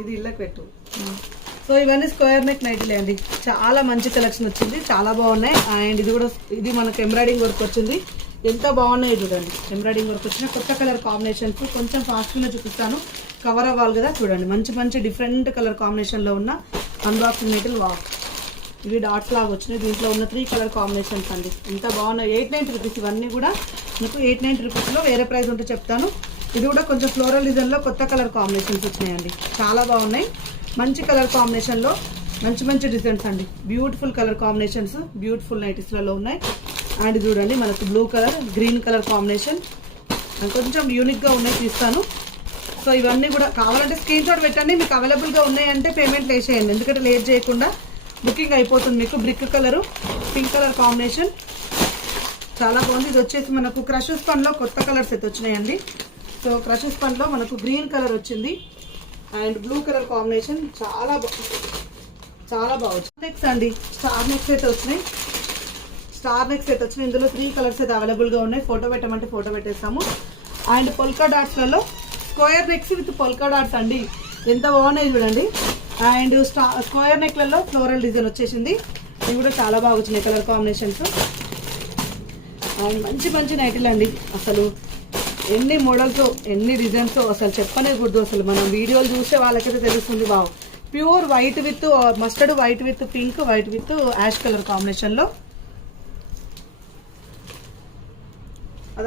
ఇది ఇళ్ళకి పెట్టు. సో ఇవన్నీ స్క్వేర్ నెక్ నైటీలే అండి. చాలా మంచి కలెక్షన్ వచ్చింది, చాలా బాగున్నాయి. అండ్ ఇది కూడా ఇది మనకు ఎంబ్రాయిడింగ్ వర్క్ వచ్చింది. ఎంత బాగున్నాయి చూడండి. ఎంబ్రాయిడింగ్ వర్క్ వచ్చిన కొత్త కలర్ కాంబినేషన్స్ కొంచెం ఫాస్ట్గా చూపిస్తాను, కవర్ అవ్వాలి కదా. చూడండి మంచి మంచి డిఫరెంట్ కలర్ కాంబినేషన్లో ఉన్న అన్బాక్సింగ్ నైటీలు. వావ్, ఇవి డాట్స్ లాగా వచ్చినాయి. దీంట్లో ఉన్న 3 కలర్ కాంబినేషన్స్ అండి. ఎంత బాగున్నాయి. 890 రూపీస్. ఇవన్నీ కూడా మీకు 890 రూపీస్లో. వేరే ప్రైస్ ఉంటే చెప్తాను. ఇది కూడా కొంచెం ఫ్లోరల్ డిజైన్లో కొత్త కలర్ కాంబినేషన్స్ వచ్చినాయండి. చాలా బాగున్నాయి. మంచి కలర్ కాంబినేషన్లో మంచి మంచి డిజైన్స్ అండి. బ్యూటిఫుల్ కలర్ కాంబినేషన్స్ బ్యూటిఫుల్ నైటీస్లలో ఉన్నాయి. అండ్ చూడండి మనకు blue colour, green colour combination కొంచెం యూనిక్గా ఉన్నాయి, తీస్తాను. సో ఇవన్నీ కూడా కావాలంటే స్క్రీన్ షాట్ పెట్టండి. మీకు అవైలబుల్గా ఉన్నాయంటే పేమెంట్ వేసేయండి, ఎందుకంటే లేట్ చేయకుండా బుకింగ్ అయిపోతుంది మీకు. Brick colour, pink colour combination చాలా బాగుంది. ఇది వచ్చేసి మనకు క్రషెస్ పన్లో కొత్త కలర్స్ అయితే వచ్చినాయండి. సో క్రషెస్ పన్లో మనకు గ్రీన్ కలర్ వచ్చింది అండ్ బ్లూ కలర్ కాంబినేషన్ చాలా బాగుంది. నెక్స్ అండి, స్టార్ నెక్స్ అయితే వచ్చినాయి. ఇందులో 3 కలర్స్ అయితే అవైలబుల్గా ఉన్నాయి. ఫోటో పెట్టమంటే ఫోటో పెట్టేస్తాము. అండ్ పొల్కా డాట్స్లలో square necks with polka dots అండి. ఎంత బాగున్నాయి చూడండి. అండ్ స్క్వేర్ నెక్లలో ఫ్లోరల్ డిజైన్ వచ్చేసింది. ఇవి కూడా చాలా బాగా వచ్చినాయి కలర్ కాంబినేషన్స్. అండ్ మంచి మంచి నైటీలు అండి. అసలు ఎన్ని మోడల్స్, ఎన్ని డిజైన్స్ అసలు చెప్పనే కూడదు. అసలు మనం వీడియోలు చూసే వాళ్ళకైతే తెలుస్తుంది. బాగు pure white with mustard, white with pink, white with ash colour కాంబినేషన్లో